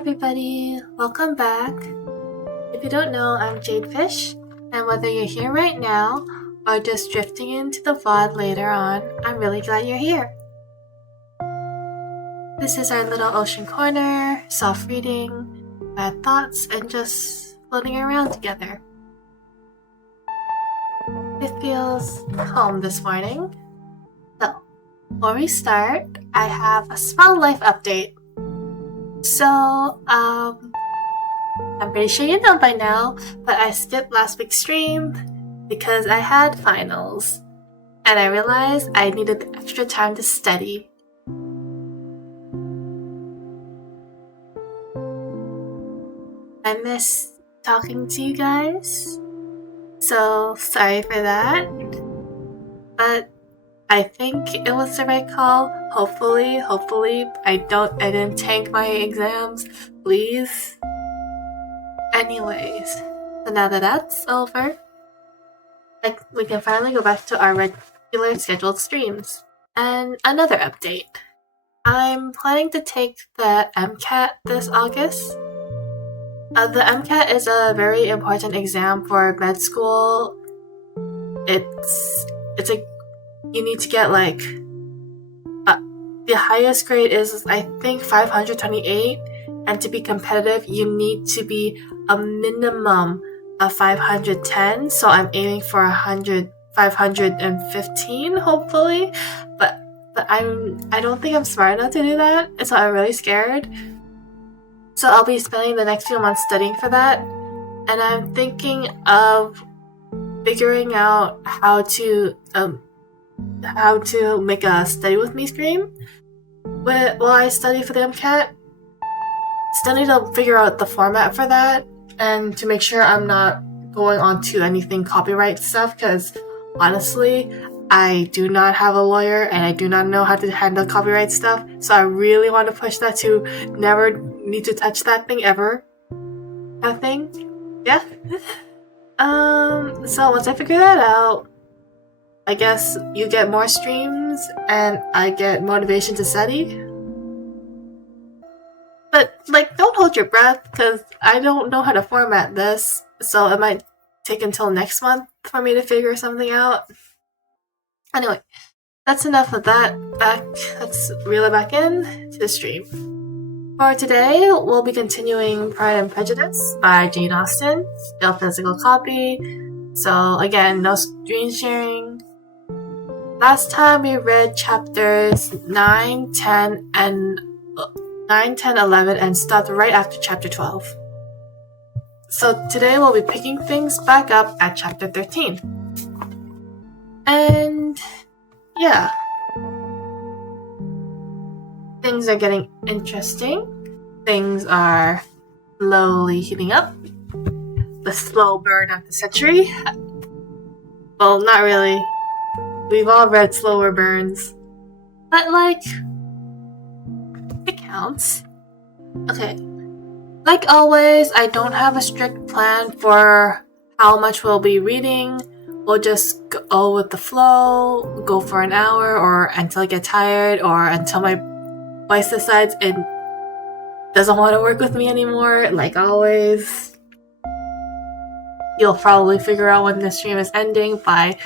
everybody, welcome back. If you don't know, I'm Jade Fish, and whether you're here right now or just drifting into the VOD later on, I'm really glad you're here. This is our little ocean corner, soft reading, bad thoughts, and just floating around together. It feels calm this morning. So, before we start, I have a small life update. So, I'm pretty sure you know by now, but I skipped last week's stream because I had finals, and I realized I needed extra time to study. I miss talking to you guys, so sorry for that, but I think it was the right call. Hopefully, I didn't tank my exams, please. Anyways, so now that that's over, we can finally go back to our regular scheduled streams. And another update. I'm planning to take the MCAT this August. The MCAT is a very important exam for med school. You need to get the highest grade is I think 528, and to be competitive you need to be a minimum of 510, so I'm aiming for 515 hopefully, but I don't think I'm smart enough to do that, so I'm really scared. So I'll be spending the next few months studying for that, and I'm thinking of figuring out how to make a study with me stream while I study for the MCAT. Still need to figure out the format for that, and to make sure I'm not going on to anything copyright stuff, because honestly, I do not have a lawyer and I do not know how to handle copyright stuff, so I really want to push that to never need to touch that thing ever. That thing? Yeah. So once I figure that out, I guess you get more streams and I get motivation to study. But, don't hold your breath, because I don't know how to format this, so it might take until next month for me to figure something out. Anyway, that's enough of that. Let's reel it back in to the stream. For today, we'll be continuing Pride and Prejudice by Jane Austen, still physical copy, so again, no screen sharing. Last time we read chapters 9, 10, 11, and stopped right after chapter 12. So today we'll be picking things back up at chapter 13. And yeah, things are getting interesting. Things are slowly heating up. The slow burn of the century. Well, not really. We've all read slower burns. But it counts. Okay. Like always, I don't have a strict plan for how much we'll be reading. We'll just go with the flow, go for an hour, or until I get tired, or until my voice decides it doesn't want to work with me anymore, like always. You'll probably figure out when the stream is ending by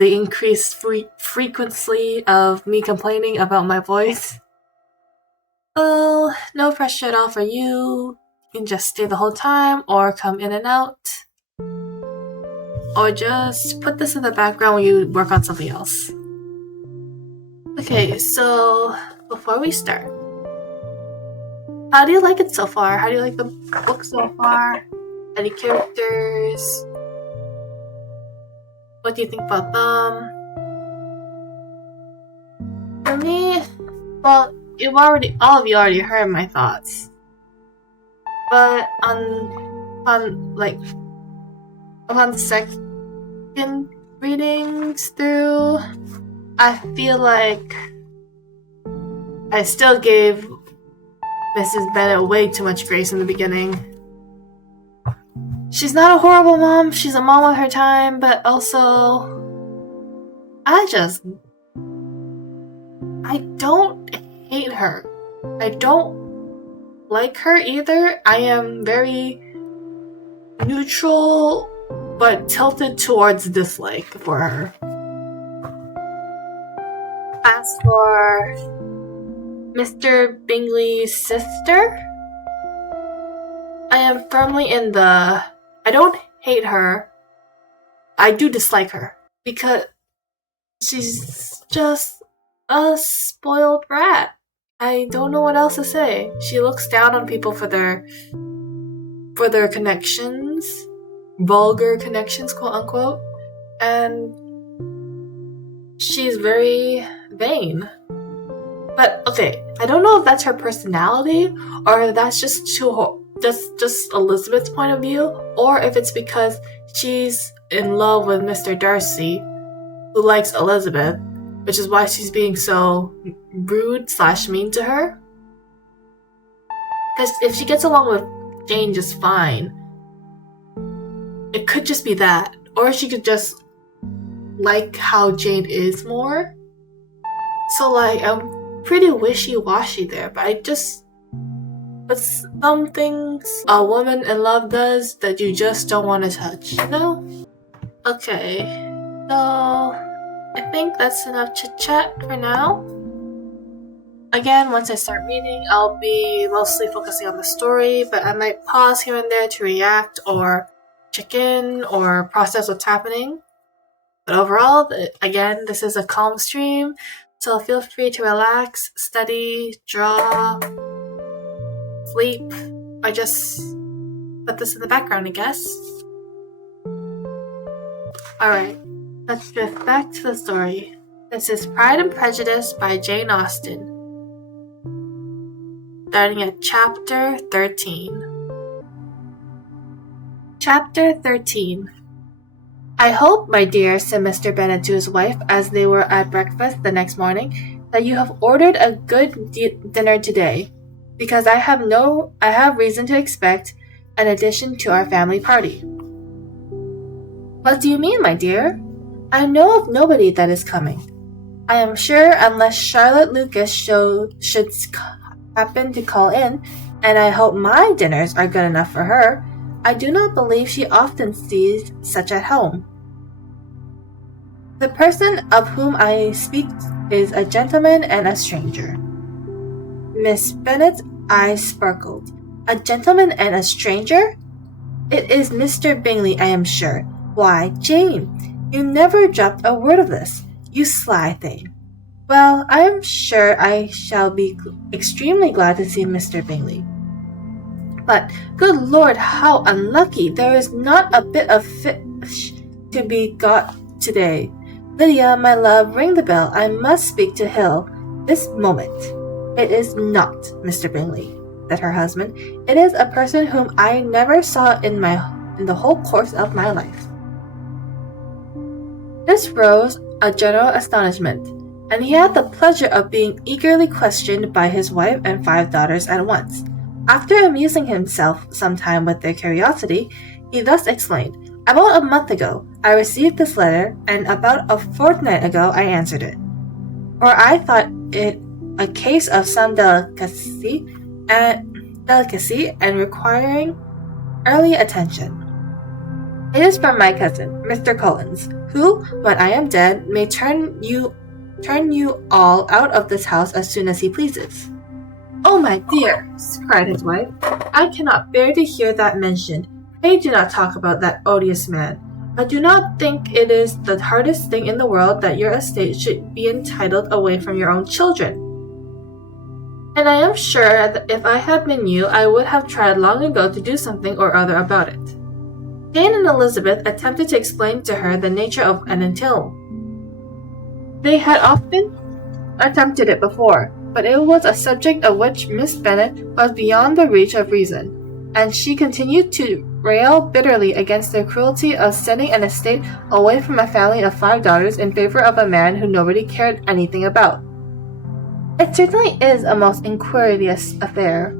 the increased frequency of me complaining about my voice. Well, no pressure at all for you. You can just stay the whole time, or come in and out. Or just put this in the background when you work on something else. Okay, so before we start, how do you like it so far? How do you like the book so far? Any characters? What do you think about them? For me, well, all of you already heard my thoughts. But upon the second readings through, I feel like I still gave Mrs. Bennet way too much grace in the beginning. She's not a horrible mom, she's a mom of her time, but also I don't hate her. I don't like her either. I am very neutral but tilted towards dislike for her. As for Mr. Bingley's sister, I am firmly in the I don't hate her. I do dislike her because she's just a spoiled brat. I don't know what else to say. She looks down on people for their connections, vulgar connections, quote unquote, and she's very vain. But okay, I don't know if that's her personality or if that's just just Elizabeth's point of view, or if it's because she's in love with Mr. Darcy, who likes Elizabeth, which is why she's being so rude/mean to her. Because if she gets along with Jane just fine, it could just be that. Or she could just like how Jane is more. So like, I'm pretty wishy-washy there, but some things a woman in love does that you just don't want to touch, you know? Okay, so I think that's enough chit-chat for now. Again, once I start reading, I'll be mostly focusing on the story, but I might pause here and there to react or check in or process what's happening. But overall, again, this is a calm stream, so feel free to relax, study, draw, sleep, or just put this in the background, I guess. Alright, let's drift back to the story. This is Pride and Prejudice by Jane Austen, starting at Chapter 13. Chapter 13. I hope, my dear, said Mr. Bennet to his wife as they were at breakfast the next morning, that you have ordered a good dinner today, because I have reason to expect an addition to our family party. What do you mean, my dear? I know of nobody that is coming. I am sure, unless Charlotte Lucas should happen to call in, and I hope my dinners are good enough for her, I do not believe she often sees such at home. The person of whom I speak is a gentleman and a stranger. Miss Bennet's eyes sparkled. A gentleman and a stranger? It is Mr. Bingley, I am sure. Why, Jane, you never dropped a word of this, you sly thing. Well, I am sure I shall be extremely glad to see Mr. Bingley. But, good Lord, how unlucky! There is not a bit of fish to be got today. Lydia, my love, ring the bell. I must speak to Hill this moment. It is not Mr. Bingley, said her husband. It is a person whom I never saw in the whole course of my life. This rose a general astonishment, and he had the pleasure of being eagerly questioned by his wife and 5 daughters at once. After amusing himself some time with their curiosity, he thus explained, About a month ago, I received this letter, and about a fortnight ago I answered it. For I thought it a case of some delicacy and requiring early attention. It is from my cousin, Mr. Collins, who, when I am dead, may turn you all out of this house as soon as he pleases. Oh, my dear, cried his wife, I cannot bear to hear that mentioned. Pray do not talk about that odious man. I do not think it is the hardest thing in the world that your estate should be entitled away from your own children. And I am sure that if I had been you, I would have tried long ago to do something or other about it. Jane and Elizabeth attempted to explain to her the nature of an entail. They had often attempted it before, but it was a subject of which Miss Bennet was beyond the reach of reason, and she continued to rail bitterly against the cruelty of sending an estate away from a family of 5 daughters in favor of a man who nobody cared anything about. It certainly is a most inquirious affair,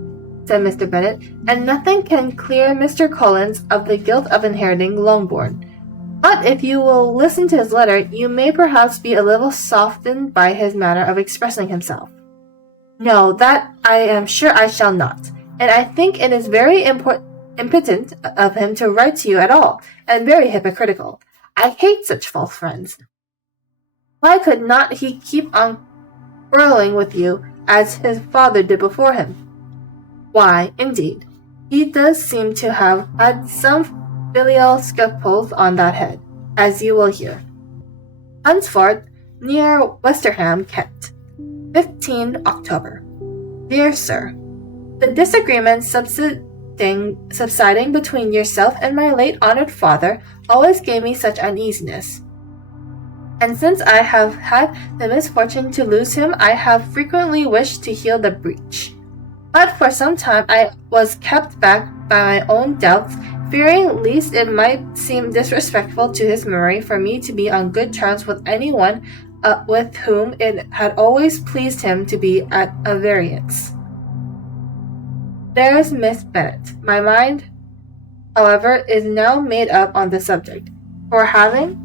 said Mr. Bennet, and nothing can clear Mr. Collins of the guilt of inheriting Longbourn. But if you will listen to his letter, you may perhaps be a little softened by his manner of expressing himself. No, that I am sure I shall not. and I think it is very impotent of him to write to you at all, and very hypocritical. I hate such false friends. Why could not he keep on quarreling with you as his father did before him? Why, indeed, he does seem to have had some filial scruples on that head, as you will hear. Hunsford, near Westerham, Kent, 15 October. Dear Sir, the disagreement subsiding between yourself and my late honored father always gave me such uneasiness. And since I have had the misfortune to lose him, I have frequently wished to heal the breach. But for some time I was kept back by my own doubts, fearing lest it might seem disrespectful to his memory for me to be on good terms with anyone with whom it had always pleased him to be at a variance. There is Miss Bennet. My mind, however, is now made up on the subject, for having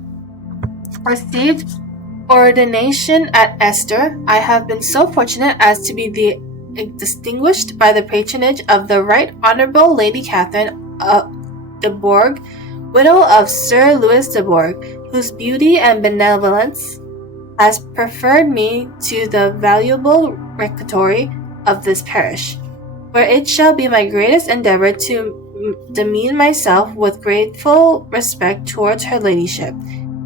received ordination at Esther, I have been so fortunate as to be distinguished by the patronage of the Right Honourable Lady Catherine de Bourgh, widow of Sir Louis de Bourgh, whose beauty and benevolence has preferred me to the valuable rectory of this parish, where it shall be my greatest endeavour to demean myself with grateful respect towards her ladyship,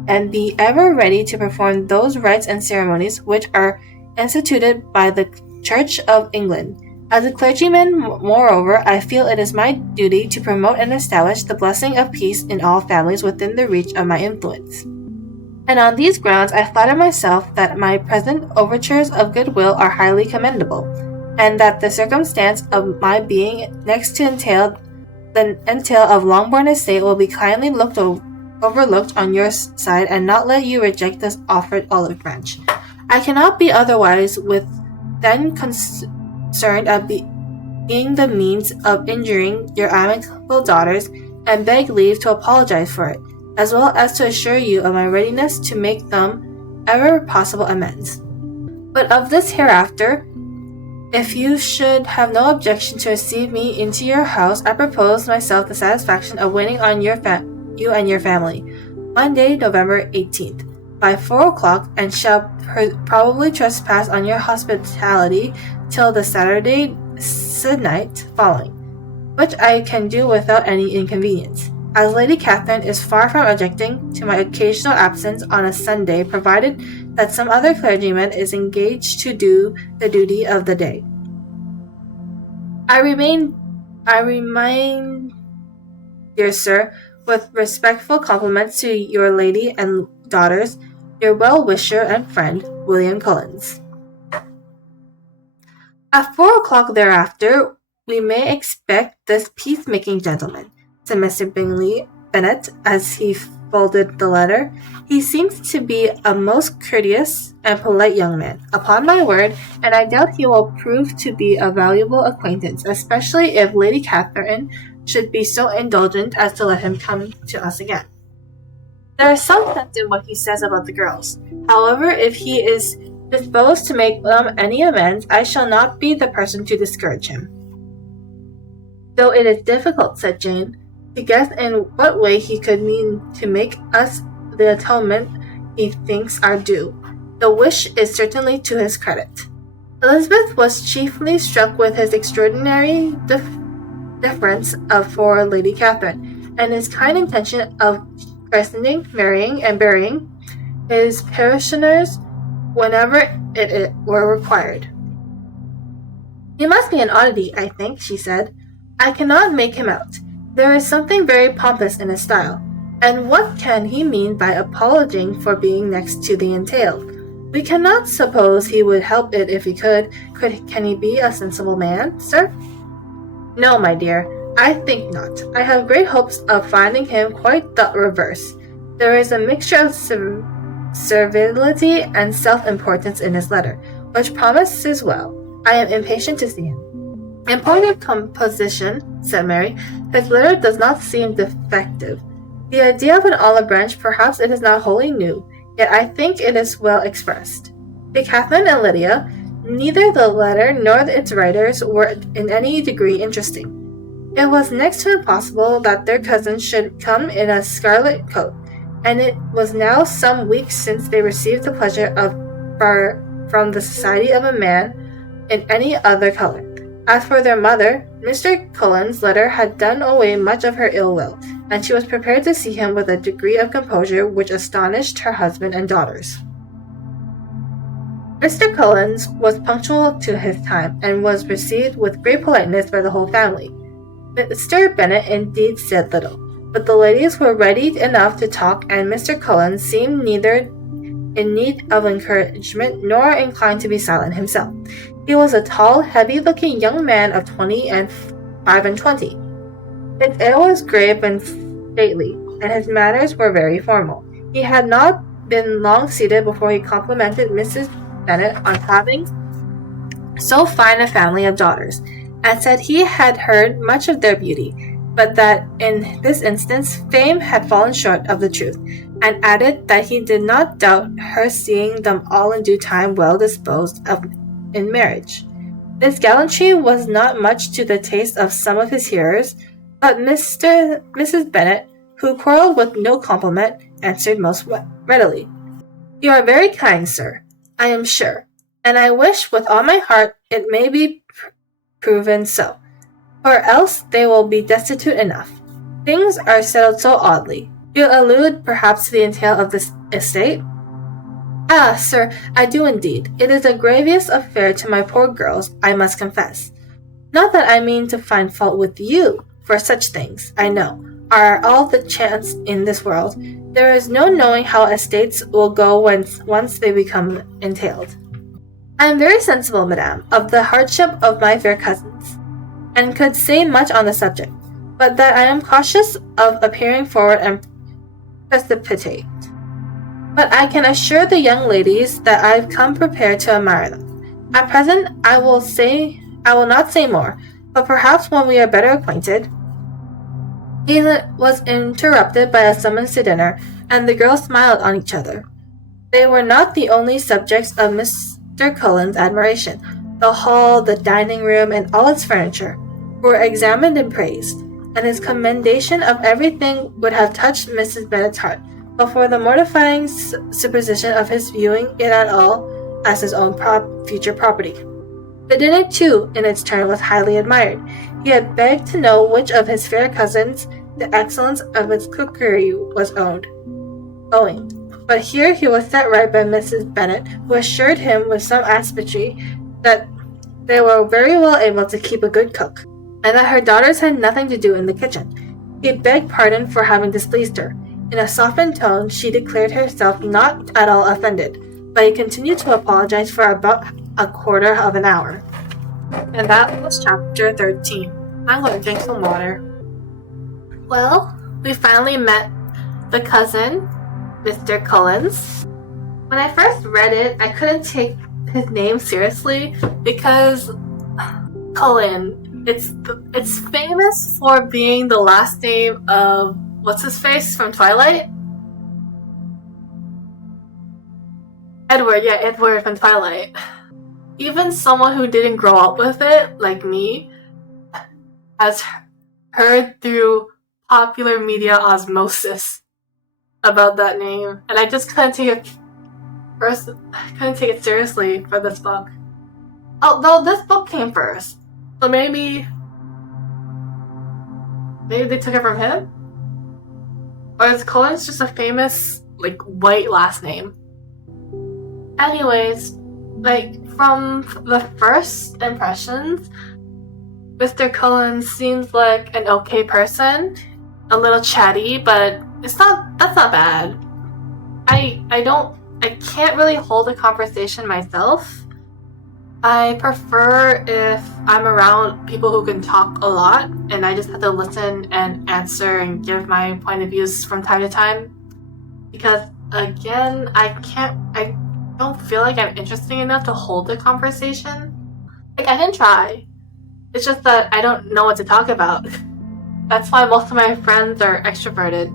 and be ever ready to perform those rites and ceremonies which are instituted by the Church of England. As a clergyman, moreover, I feel it is my duty to promote and establish the blessing of peace in all families within the reach of my influence. And on these grounds I flatter myself that my present overtures of goodwill are highly commendable, and that the circumstance of my being next to the entail of Longbourn estate will be kindly overlooked on your side, and not let you reject this offered olive branch. I cannot be otherwise with then concerned at being the means of injuring your amiable daughters, and beg leave to apologize for it, as well as to assure you of my readiness to make them ever possible amends. But of this hereafter, if you should have no objection to receive me into your house, I propose myself the satisfaction of waiting on you and your family, Monday, November 18th, by 4 o'clock, and shall probably trespass on your hospitality till the Saturday se'nnight following, which I can do without any inconvenience, as Lady Catherine is far from objecting to my occasional absence on a Sunday, provided that some other clergyman is engaged to do the duty of the day. I remain, dear sir, with respectful compliments to your lady and daughters, your well-wisher and friend, William Collins. At 4 o'clock thereafter, we may expect this peacemaking gentleman, said Mr. Bingley Bennet, as he folded the letter. He seems to be a most courteous and polite young man, upon my word, and I doubt he will prove to be a valuable acquaintance, especially if Lady Catherine should be so indulgent as to let him come to us again. There is some sense in what he says about the girls. However, if he is disposed to make them any amends, I shall not be the person to discourage him. Though it is difficult, said Jane, to guess in what way he could mean to make us the atonement he thinks our due. The wish is certainly to his credit. Elizabeth was chiefly struck with his extraordinary deference for Lady Catherine, and his kind intention of christening, marrying, and burying his parishioners whenever it were required. He must be an oddity, I think, she said. I cannot make him out. There is something very pompous in his style. And what can he mean by apologizing for being next to the entail? We cannot suppose he would help it if he could. Can he be a sensible man, sir? No, my dear, I think not. I have great hopes of finding him quite the reverse. There is a mixture of servility and self-importance in his letter, which promises well. I am impatient to see him. In point of composition, said Mary, his letter does not seem defective. The idea of an olive branch, perhaps it is not wholly new, yet I think it is well expressed. To Catherine and Lydia, neither the letter nor its writers were in any degree interesting. It was next to impossible that their cousin should come in a scarlet coat, and it was now some weeks since they received the pleasure from the society of a man in any other color. As for their mother, Mr. Cullen's letter had done away much of her ill will, and she was prepared to see him with a degree of composure which astonished her husband and daughters. Mr. Cullen was punctual to his time, and was received with great politeness by the whole family. Mr. Bennet indeed said little, but the ladies were ready enough to talk, and Mr. Cullen seemed neither in need of encouragement nor inclined to be silent himself. He was a tall, heavy-looking young man of 25. His air was grave and stately, and his manners were very formal. He had not been long seated before he complimented Mrs. Bennet on having so fine a family of daughters, and said he had heard much of their beauty, but that in this instance fame had fallen short of the truth, and added that he did not doubt her seeing them all in due time well disposed of in marriage. This gallantry was not much to the taste of some of his hearers, but Mrs. Bennet, who quarrelled with no compliment, answered most readily. "You are very kind, sir, I am sure, and I wish with all my heart it may be proven so, or else they will be destitute enough. Things are settled so oddly. You allude perhaps to the entail of this estate?" "Ah, sir, I do indeed. It is a grievous affair to my poor girls, I must confess. Not that I mean to find fault with you, for such things, I know, are all the chance in this world. There is no knowing how estates will go when once they become entailed. I am very sensible, madam, of the hardship of my fair cousins, and could say much on the subject, but that I am cautious of appearing forward and precipitate. But I can assure the young ladies that I've come prepared to admire them. At present, I will not say more, but perhaps when we are better acquainted." He was interrupted by a summons to dinner, and the girls smiled on each other. They were not the only subjects of Mr. Cullen's admiration. The hall, the dining room, and all its furniture were examined and praised, and his commendation of everything would have touched Mrs. Bennet's heart, but for the mortifying supposition of his viewing it at all as his own future property. The dinner, too, in its turn, was highly admired. He had begged to know which of his fair cousins the excellence of its cookery was owing. But here he was set right by Mrs. Bennet, who assured him with some asperity that they were very well able to keep a good cook, and that her daughters had nothing to do in the kitchen. He begged pardon for having displeased her. In a softened tone, she declared herself not at all offended, but he continued to apologize for about a quarter of an hour. And that was chapter 13. I'm going to drink some water. Well, we finally met the cousin, Mr. Cullens. When I first read it, I couldn't take his name seriously because Cullen, it's famous for being the last name of what's his face from Twilight? Edward from Twilight. Even someone who didn't grow up with it, like me, has heard through popular media osmosis about that name, and I just couldn't take it seriously for this book. Although this book came first, so maybe they took it from him? Or is Cullen's just a famous, white last name? Anyways, from the first impressions, Mr. Cullen seems like an okay person, a little chatty, but that's not bad. I can't really hold a conversation myself. I prefer if I'm around people who can talk a lot and I just have to listen and answer and give my point of views from time to time. Because again, I don't feel like I'm interesting enough to hold a conversation. I can try. It's just that I don't know what to talk about. That's why most of my friends are extroverted.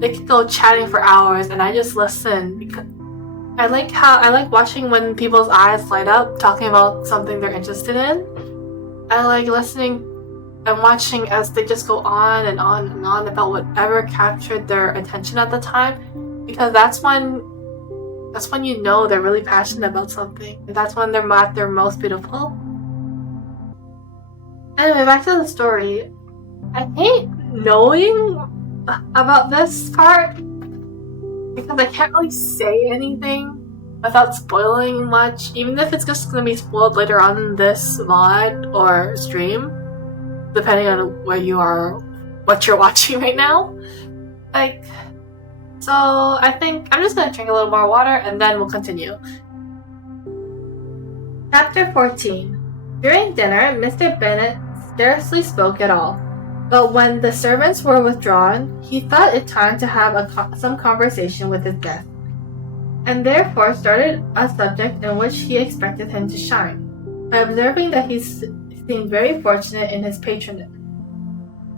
They can go chatting for hours and I just listen I like watching when people's eyes light up talking about something they're interested in. I like listening and watching as they just go on and on and on about whatever captured their attention at the time, because that's when you know they're really passionate about something. And that's when they're at their most beautiful. Anyway, back to the story. I hate knowing about this part because I can't really say anything without spoiling much, even if it's just going to be spoiled later on in this VOD or stream, depending on where you are, what you're watching right now. So I think I'm just going to drink a little more water and then we'll continue. Chapter 14. During dinner, Mr. Bennet scarcely spoke at all, but when the servants were withdrawn, he thought it time to have some conversation with his guest, and therefore started a subject in which he expected him to shine, by observing that he seemed very fortunate in his patronage.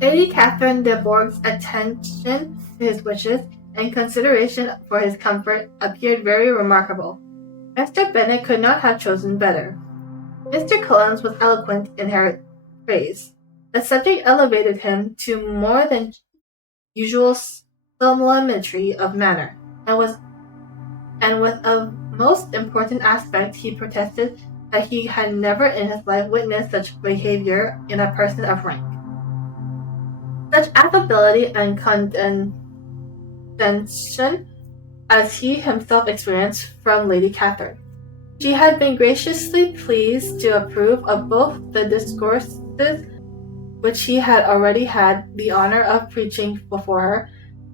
Lady Catherine de Bourgh's attention to his wishes and consideration for his comfort appeared very remarkable. Mr. Bennet could not have chosen better. Mr. Collins was eloquent in her praise. The subject elevated him to more than usual solemnity of manner, and with a most important aspect he protested that he had never in his life witnessed such behavior in a person of rank. Such affability and condescension as he himself experienced from Lady Catherine. She had been graciously pleased to approve of both the discourses which he had already had the honor of preaching before her.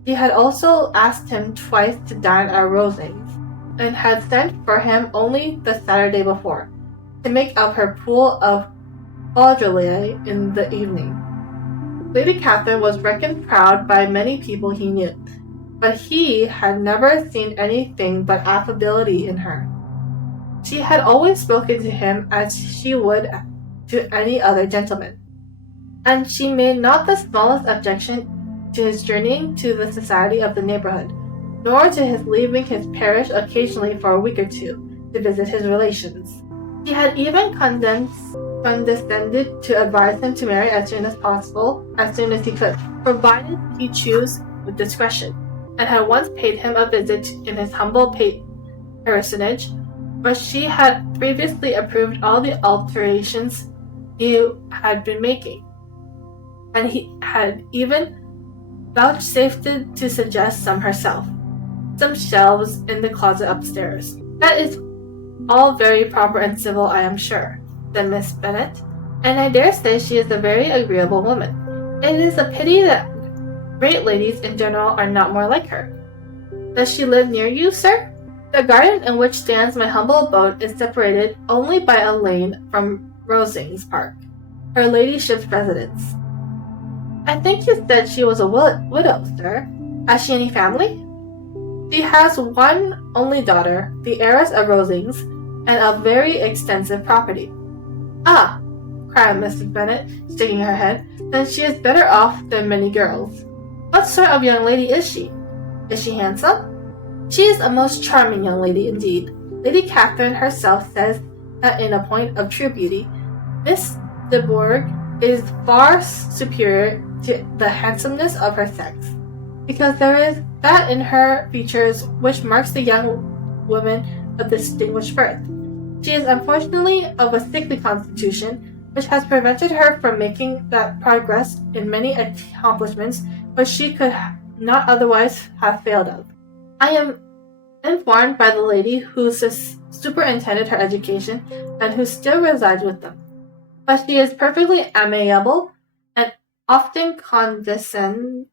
She had also asked him twice to dine at Rosings, and had sent for him only the Saturday before, to make up her pool of Baudelaire in the evening. Lady Catherine was reckoned proud by many people he knew, but he had never seen anything but affability in her. She had always spoken to him as she would to any other gentleman, and she made not the smallest objection to his journeying to the society of the neighborhood, nor to his leaving his parish occasionally for a week or two to visit his relations. She had even condescended to advise him to marry as soon as he could, provided he chose with discretion, and had once paid him a visit in his humble parsonage, but she had previously approved all the alterations he had been making, and he had even vouchsafed to suggest some herself, some shelves in the closet upstairs. That is all very proper and civil, I am sure, said Miss Bennet, and I dare say she is a very agreeable woman. It is a pity that great ladies in general are not more like her. Does she live near you, sir? The garden in which stands my humble abode is separated only by a lane from Rosings Park, her ladyship's residence. I think you said she was a widow, sir. Has she any family? She has one only daughter, the heiress of Rosings, and a very extensive property. Ah, cried Mrs. Bennet, shaking her head, then she is better off than many girls. What sort of young lady is she? Is she handsome? She is a most charming young lady indeed. Lady Catherine herself says that in a point of true beauty, Miss de Bourgh is far superior to the handsomeness of her sex, because there is that in her features which marks the young woman of distinguished birth. She is unfortunately of a sickly constitution, which has prevented her from making that progress in many accomplishments which she could not otherwise have failed of. I am informed by the lady who superintended her education and who still resides with them, but she is perfectly amiable and often condescends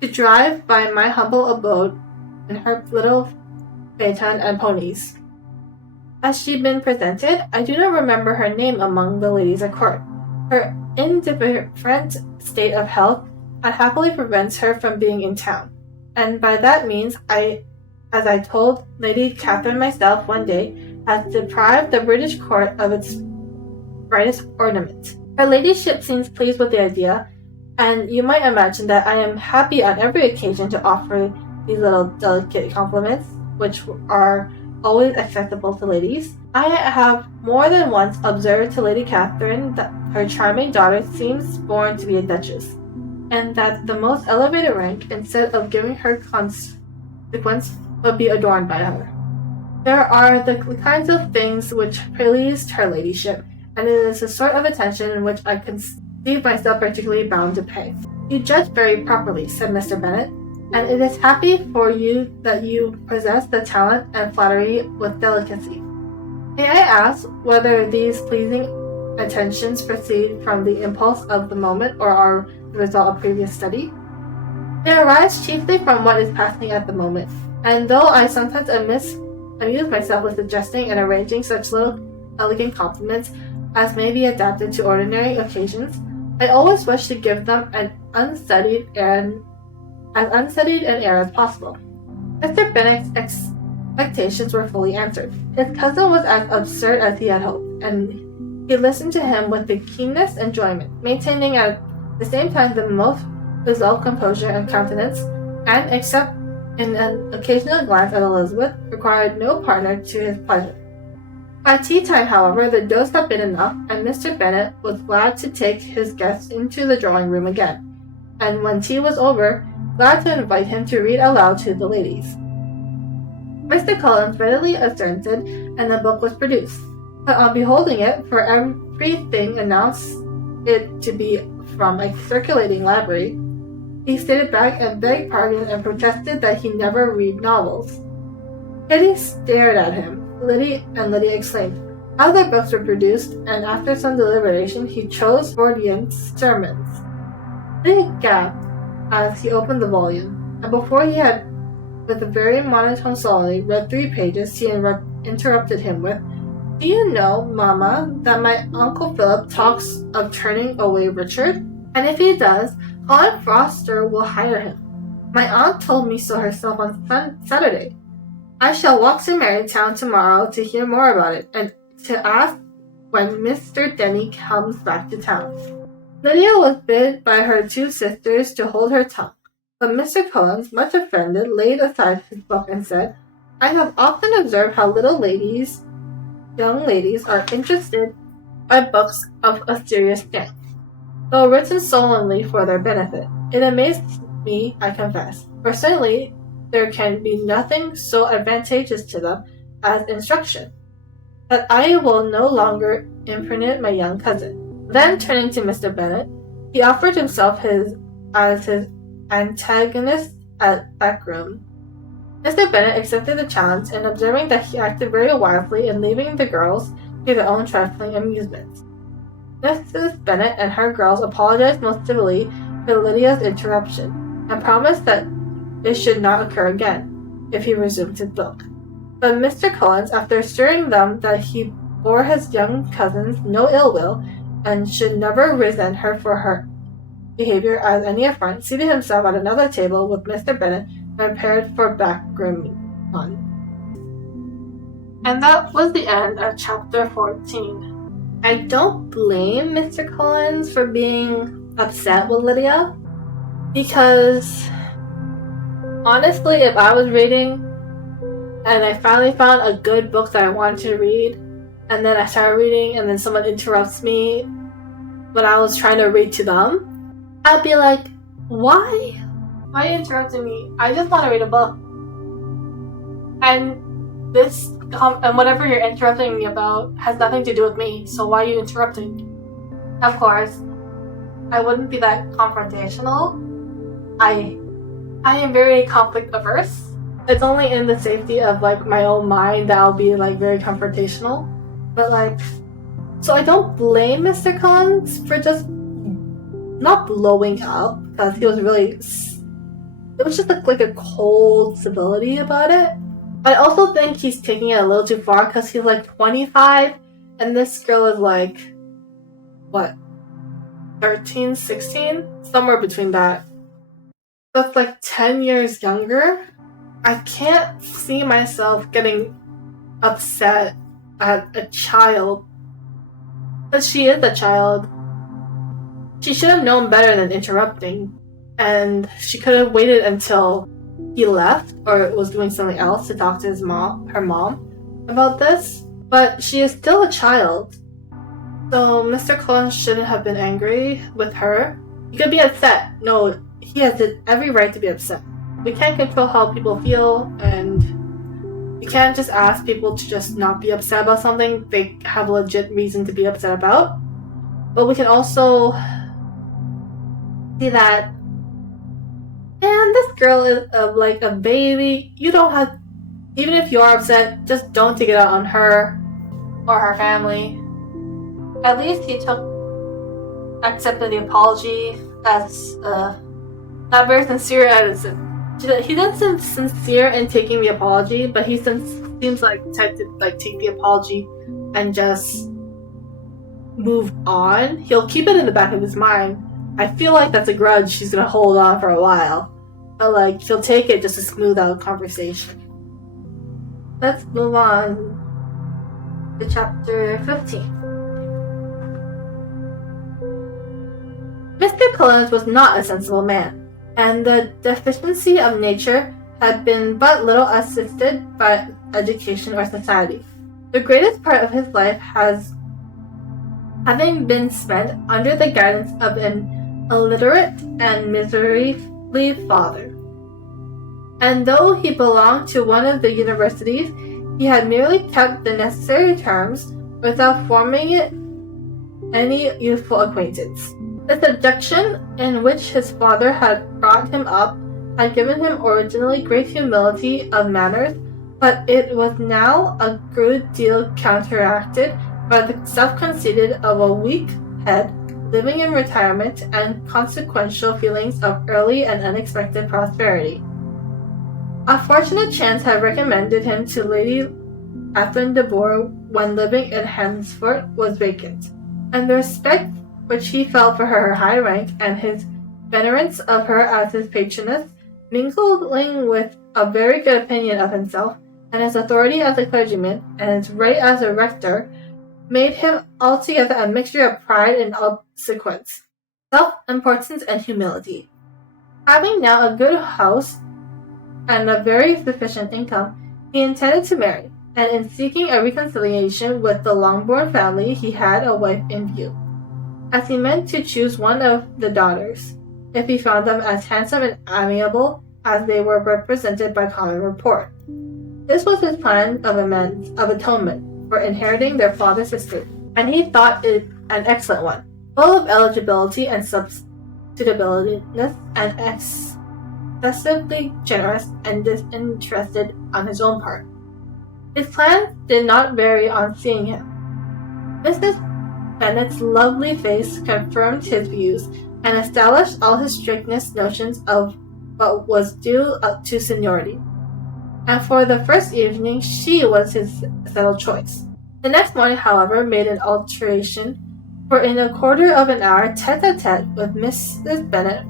to drive by my humble abode in her little phaeton and ponies. Has she been presented? I do not remember her name among the ladies at court. Her indifferent state of health unhappily prevents her from being in town, and by that means as I told Lady Catherine myself one day, has deprived the British court of its brightest ornament. Her ladyship seems pleased with the idea, and you might imagine that I am happy on every occasion to offer these little delicate compliments, which are always accessible to ladies. I have more than once observed to Lady Catherine that her charming daughter seems born to be a duchess, and that the most elevated rank, instead of giving her consequence, would be adorned by her. There are the kinds of things which pleased her ladyship, and it is a sort of attention in which I conceive myself particularly bound to pay. You judge very properly, said Mr. Bennet, and it is happy for you that you possess the talent and flattery with delicacy. May I ask whether these pleasing attentions proceed from the impulse of the moment or are the result of previous study? They arise chiefly from what is passing at the moment, and though I sometimes amuse myself with suggesting and arranging such little elegant compliments as may be adapted to ordinary occasions, I always wish to give them as unstudied an air as possible. Mr. Bennet's expectations were fully answered. His cousin was as absurd as he had hoped, and he listened to him with the keenest enjoyment, maintaining at the same time the most resolved composure and countenance, and, except in an occasional glance at Elizabeth, required no partner to his pleasure. By tea time, however, the dose had been enough, and Mr. Bennet was glad to take his guest into the drawing-room again, and when tea was over, glad to invite him to read aloud to the ladies. Mr. Collins readily assented, and the book was produced, but on beholding it, for everything announced it to be from a circulating library, he started back and begged pardon and protested that he never read novels. Kitty stared at him. Lydia exclaimed. Other books were produced, and after some deliberation, he chose Freudian's Sermons. Lydia gasped as he opened the volume, and before he had, with a very monotone solemnity, read 3 pages, she interrupted him with, Do you know, Mamma, that my Uncle Philip talks of turning away Richard? And if he does, Aunt Foster will hire him. My aunt told me so herself on Saturday. I shall walk to Marytown tomorrow to hear more about it, and to ask when Mr. Denny comes back to town. Lydia was bid by her 2 sisters to hold her tongue, but Mr. Collins, much offended, laid aside his book and said, I have often observed how young ladies are interested by books of a serious stamp, though written solely for their benefit. It amazed me, I confess, for certainly there can be nothing so advantageous to them as instruction, that I will no longer impertinent my young cousin. Then, turning to Mr. Bennet, he offered himself as his antagonist at backroom. Mr. Bennet accepted the challenge, and observing that he acted very wisely in leaving the girls to their own trifling amusements, Mrs. Bennet and her girls apologized most civilly for Lydia's interruption, and promised that it should not occur again, if he resumed his book. But Mr. Collins, after assuring them that he bore his young cousins no ill will, and should never resent her for her behavior as any affront, seated himself at another table with Mr. Bennet, and prepared for backroom fun. And that was the end of chapter 14. I don't blame Mr. Collins for being upset with Lydia, because honestly, if I was reading and I finally found a good book that I wanted to read, and then I started reading and then someone interrupts me when I was trying to read to them, I'd be like, why? Why are you interrupting me? I just want to read a book. And and whatever you're interrupting me about has nothing to do with me, so why are you interrupting? Of course, I wouldn't be that confrontational. I am very conflict averse. It's only in the safety of my own mind that I'll be very confrontational. But so I don't blame Mr. Collins for just not blowing up, because he was really, it was just a cold civility about it. I also think he's taking it a little too far, because he's 25 and this girl is 13, 16? Somewhere between that. That's 10 years younger. I can't see myself getting upset at a child. But she is a child. She should have known better than interrupting. And she could have waited until he left or was doing something else to talk to her mom about this, but she is still a child. So Mr. Cullen shouldn't have been angry with her. He could be upset. No, he has every right to be upset. We can't control how people feel, and we can't just ask people to just not be upset about something they have a legit reason to be upset about. But we can also see that, and this girl is like a baby. You don't have, even if you are upset, just don't take it out on her or her family. At least he accepted the apology as not very sincere as it. He doesn't seem sincere in taking the apology, but he seems like type to take the apology and just move on. He'll keep it in the back of his mind. I feel like that's a grudge she's gonna hold on for a while, but he'll take it just to smooth out conversation. Let's move on to chapter 15. Mr. Collins was not a sensible man, and the deficiency of nature had been but little assisted by education or society. The greatest part of his life having been spent under the guidance of an illiterate and miserly father. And though he belonged to one of the universities, he had merely kept the necessary terms without forming any useful acquaintance. The subjection in which his father had brought him up had given him originally great humility of manners, but it was now a good deal counteracted by the self-conceited of a weak head, living in retirement, and consequential feelings of early and unexpected prosperity. A fortunate chance had recommended him to Lady Catherine de Bourgh when living in Hansford was vacant, and the respect which he felt for her high rank and his venerance of her as his patroness, mingling with a very good opinion of himself and his authority as a clergyman and his right as a rector, made him altogether a mixture of pride and obsequence, self-importance and humility. Having now a good house and a very sufficient income, he intended to marry, and in seeking a reconciliation with the Longbourn family, he had a wife in view, as he meant to choose one of the daughters, if he found them as handsome and amiable as they were represented by common report. This was his plan of atonement for inheriting their father's estate, and he thought it an excellent one, full of eligibility and substitutability, and excessively generous and disinterested on his own part. His plans did not vary on seeing him. Mrs. Bennet's lovely face confirmed his views and established all his strictest notions of what was due to seniority. And for the first evening, she was his settled choice. The next morning, however, made an alteration, for in a quarter of an hour, tete-a-tete with Mrs. Bennet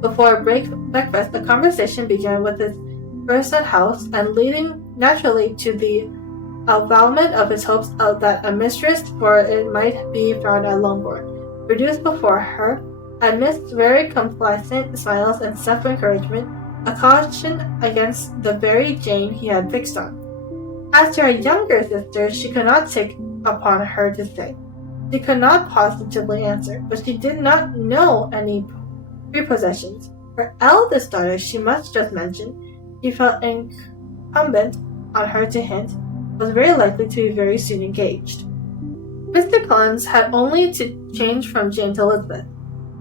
before breakfast, the conversation began with his first house, and leading naturally to the avowal of his hopes that a mistress for it might be found at Longbourn, produced before her, amidst very complacent smiles and self-encouragement, a caution against the very Jane he had fixed on. As to her younger sister, she could not take upon her to say. She could not positively answer, but she did not know any prepossessions. Her eldest daughter, she must just mention, she felt incumbent on her to hint, was very likely to be very soon engaged. Mr. Collins had only to change from Jane to Elizabeth,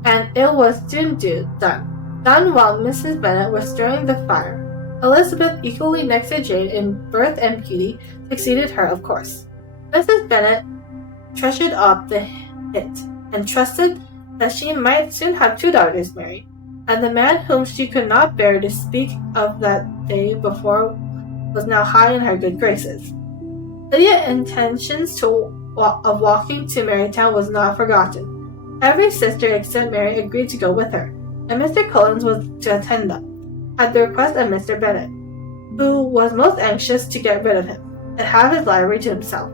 and it was soon done while Mrs. Bennet was stirring the fire. Elizabeth, equally next to Jane in birth and beauty, succeeded her, of course. Mrs. Bennet treasured up the hit, and trusted that she might soon have 2 daughters married, and the man whom she could not bear to speak of that day before was now high in her good graces. Lydia's intentions of walking to Marytown was not forgotten. Every sister except Mary agreed to go with her, and Mr. Collins was to attend them, at the request of Mr. Bennet, who was most anxious to get rid of him, and have his library to himself.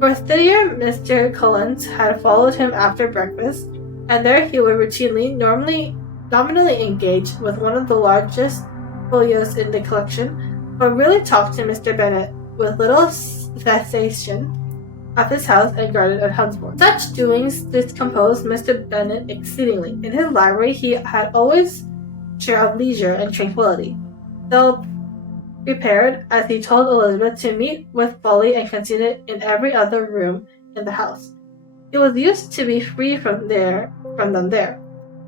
For thither Mr. Collins had followed him after breakfast, and there he was routinely, nominally engaged with one of the largest folios in the collection, but really talked to Mr. Bennet with little cessation at his house and garden at Hunsford. Such doings discomposed Mr. Bennet exceedingly. In his library he had always share of leisure and tranquillity, though prepared, as he told Elizabeth, to meet with folly and conceit in every other room in the house. He was used to be free from them there.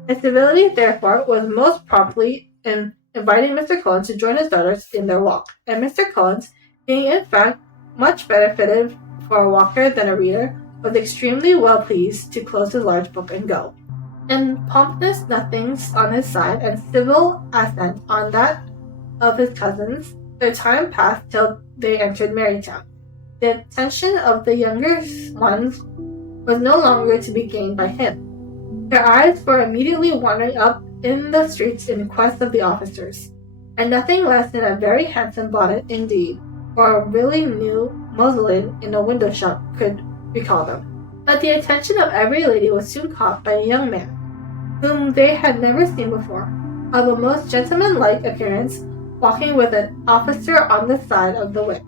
His civility, therefore, was most promptly in inviting Mr. Collins to join his daughters in their walk, and Mr. Collins, being in fact much better fitted for a walker than a reader, was extremely well pleased to close his large book and go. In pompous nothings on his side, and civil assent on that of his cousins, their time passed till they entered Marytown. The attention of the younger ones was no longer to be gained by him. Their eyes were immediately wandering up in the streets in quest of the officers, and nothing less than a very handsome bonnet indeed, or a really new muslin in a window shop could recall them. But the attention of every lady was soon caught by a young man, whom they had never seen before, of a most gentlemanlike appearance, walking with an officer on the side of the way.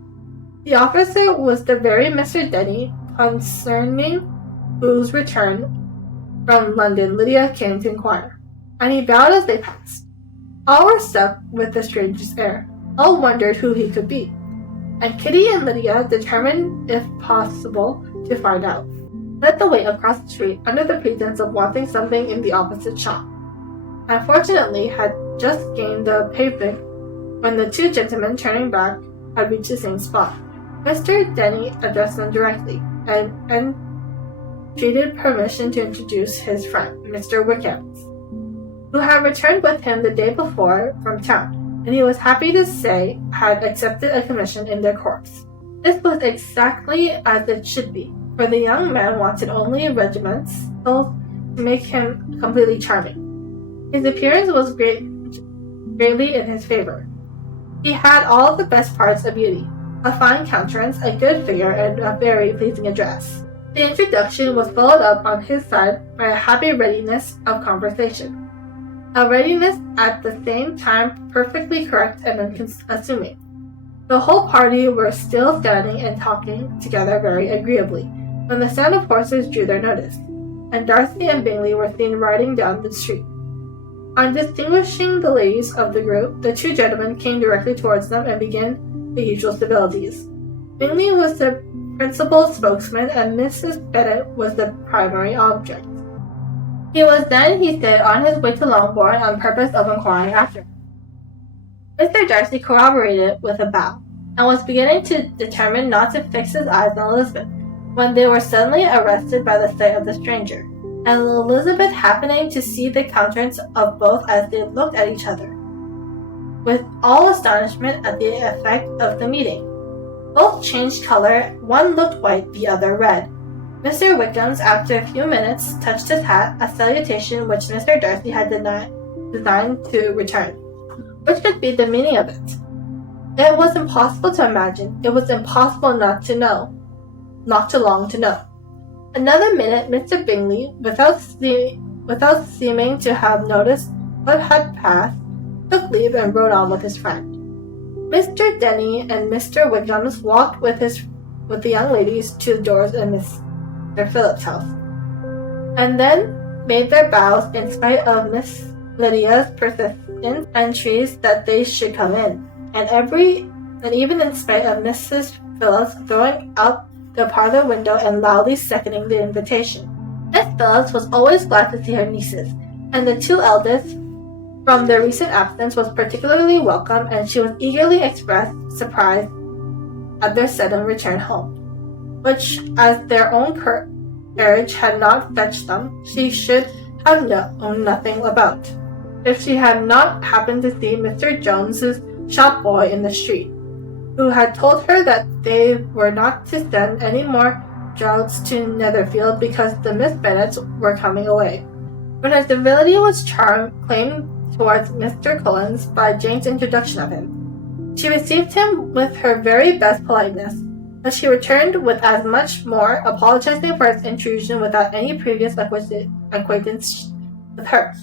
The officer was the very Mr. Denny concerning whose return from London Lydia came to inquire, and he bowed as they passed. All were struck with the stranger's air. All wondered who he could be, and Kitty and Lydia determined, if possible, to find out. Led the way across the street under the pretense of wanting something in the opposite shop, and fortunately had just gained the pavement when the two gentlemen, turning back, had reached the same spot. Mr. Denny addressed them directly, and entreated permission to introduce his friend, Mr. Wickham's, who had returned with him the day before from town, and he was happy to say had accepted a commission in their corps. This was exactly as it should be, for the young man wanted only regiments to make him completely charming. His appearance was greatly in his favor. He had all the best parts of beauty, a fine countenance, a good figure, and a very pleasing address. The introduction was followed up on his side by a happy readiness of conversation, a readiness at the same time perfectly correct and unassuming. The whole party were still standing and talking together very agreeably, when the sound of horses drew their notice, and Darcy and Bingley were seen riding down the street. On distinguishing the ladies of the group, the two gentlemen came directly towards them and began the usual civilities. Bingley was the principal spokesman, and Mrs. Bennet was the primary object. He was then, he said, on his way to Longbourn on purpose of inquiring after her. Mr. Darcy corroborated with a bow, and was beginning to determine not to fix his eyes on Elizabeth, when they were suddenly arrested by the sight of the stranger, and Elizabeth happening to see the countenance of both as they looked at each other, with all astonishment at the effect of the meeting. Both changed color, one looked white, the other red. Mr. Wickham's, after a few minutes, touched his hat, a salutation which Mr. Darcy had designed to return. Which could be the meaning of it? It was impossible to imagine. It was impossible not to long to know. Another minute, Mr. Bingley, without seeming to have noticed what had passed, took leave and rode on with his friend. Mr. Denny and Mr. Wickham's walked with the young ladies to the doors of Mr. Phillip's house, and then made their bows in spite of Miss Lydia's persistent entreaties that they should come in, and even in spite of Mrs. Phillips throwing up the parlor window and loudly seconding the invitation. Miss Phillips was always glad to see her nieces, and the two eldest, from their recent absence, was particularly welcome, and she was eagerly expressed surprise at their sudden return home, which, as their own carriage had not fetched them, she should have known nothing about, if she had not happened to see Mr. Jones's shop boy in the street, who had told her that they were not to send any more draughts to Netherfield because the Miss Bennets were coming away. When her civility was claimed towards Mr. Collins by Jane's introduction of him, she received him with her very best politeness, but she returned with as much more, apologizing for his intrusion without any previous acquaintance with her.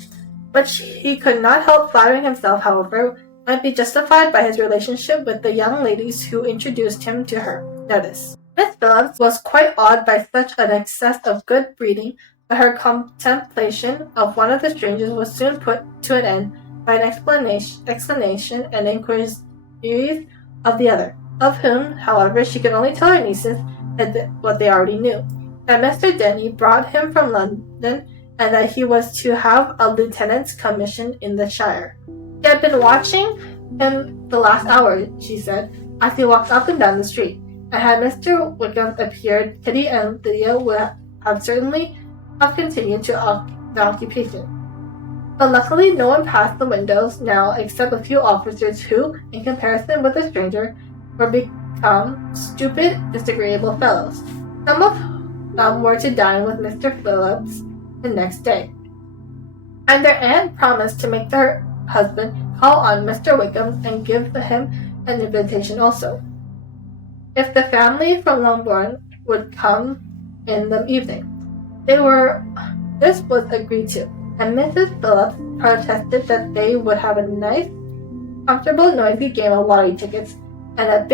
But he could not help flattering himself, however, might be justified by his relationship with the young ladies who introduced him to her notice. Miss Phillips was quite awed by such an excess of good breeding, but her contemplation of one of the strangers was soon put to an end by an explanation and inquiries of the other, of whom, however, she could only tell her nieces what they already knew, that Mr. Denny brought him from London, and that he was to have a lieutenant's commission in the shire. She had been watching him the last hour, she said, as he walked up and down the street, and had Mr. Wickham appeared, Kitty and Lydia would have certainly have continued the occupation. But luckily no one passed the windows now except a few officers who, in comparison with the stranger, were become stupid, disagreeable fellows. Some of them were to dine with Mr. Phillips the next day, and their aunt promised to make their husband call on Mr. Wickham and give him an invitation also, if the family from Longbourn would come in the evening. This was agreed to, and Mrs. Phillips protested that they would have a nice, comfortable, noisy game of lottery tickets and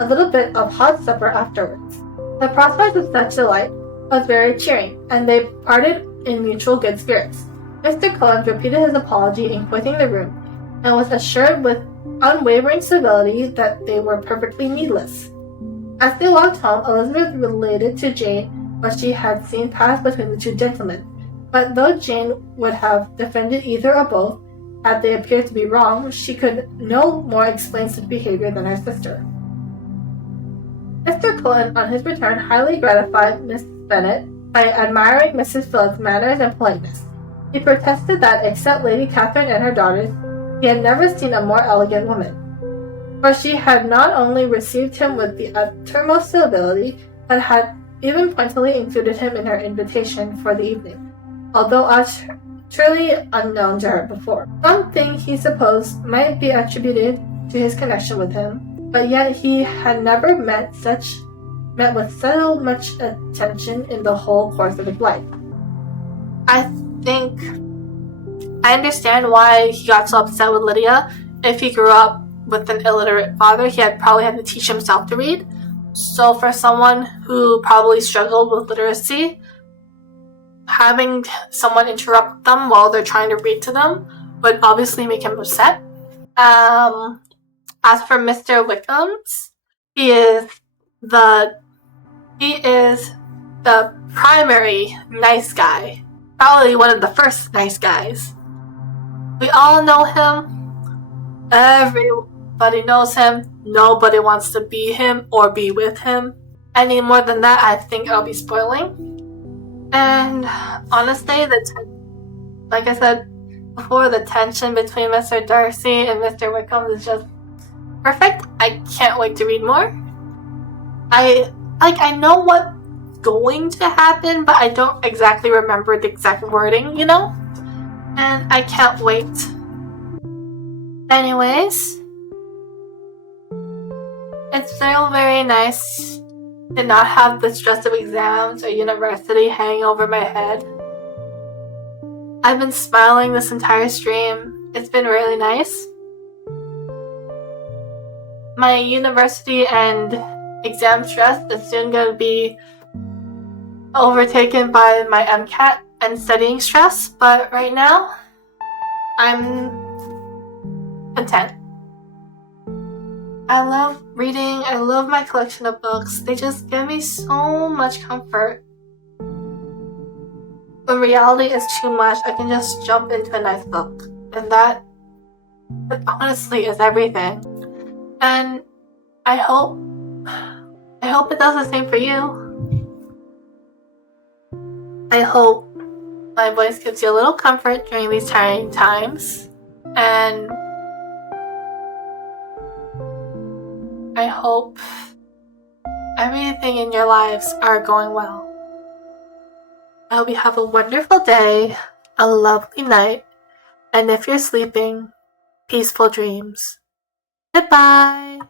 a little bit of hot supper afterwards. The prospect of such delight was very cheering, and they parted in mutual good spirits. Mr. Collins repeated his apology in quitting the room, and was assured with unwavering civility that they were perfectly needless. As they walked home, Elizabeth related to Jane what she had seen pass between the two gentlemen, but though Jane would have defended either or both, had they appeared to be wrong, she could no more explain such behavior than her sister. Mr. Cullen, on his return, highly gratified Miss Bennet by admiring Mrs. Phillips' manners and politeness. He protested that, except Lady Catherine and her daughters, he had never seen a more elegant woman, for she had not only received him with the uttermost civility, but had even pointedly included him in her invitation for the evening, although utterly unknown to her before. Something he supposed might be attributed to his connection with him, but yet he had never met with so much attention in the whole course of his life. I understand why he got so upset with Lydia. If he grew up with an illiterate father, he probably had to teach himself to read. So for someone who probably struggled with literacy, having someone interrupt them while they're trying to read to them would obviously make him upset. As for Mr. Wickham's, he is the primary nice guy. Probably one of the first nice guys. We all know him. Everybody knows him. Nobody wants to be him or be with him. Any more than that, I think I'll be spoiling. And honestly, like I said before, the tension between Mr. Darcy and Mr. Wickham is just perfect. I can't wait to read more. I know what's going to happen, but I don't exactly remember the exact wording, And I can't wait. Anyways, it's still very nice to not have the stress of exams or university hanging over my head. I've been smiling this entire stream. It's been really nice. My university and exam stress is soon going to be overtaken by my MCAT and studying stress, but right now, I'm content. I love reading. I love my collection of books. They just give me so much comfort. When reality is too much, I can just jump into a nice book. And that honestly is everything. And I hope it does the same for you. I hope my voice gives you a little comfort during these trying times. And I hope everything in your lives are going well. I hope you have a wonderful day, a lovely night, and if you're sleeping, peaceful dreams. Goodbye!